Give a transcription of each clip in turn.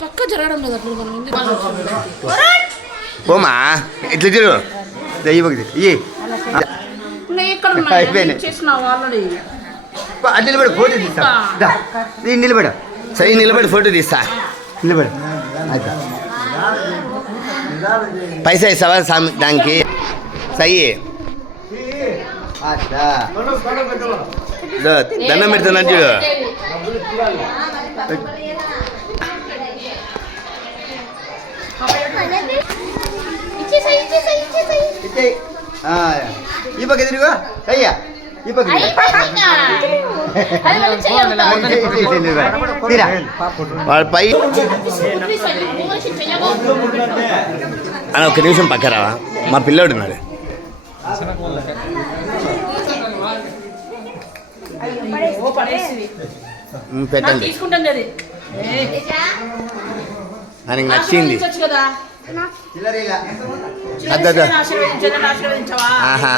పక్క జరగడం లేదు అట్లా పోమా ఇట్లా తిరు నిలబడి ఫోటో తీస్తా నిలబడు సై నిలబడి ఫోటో తీస్తా నిలబడు పైసా ఇస్తావా దానికి సై దండం పెడుతున్నా చూడు ఈ పక్క తిరుగు అయ్యా ఈ పక్క వాళ్ళ పై అని ఒక్క నిమిషం పక్కరా మా పిల్లోడు ఉన్నాడు పెట్టండి ఆయనకి నచ్చింది ఆహా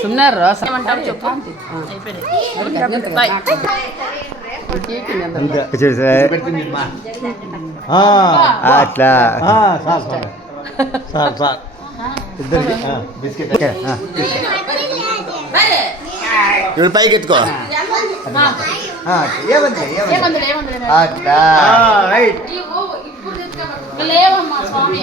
సున్నారు అట్లా ఇప్పుడు పైకి ఎత్తుకో లేవమ్మా స్వామి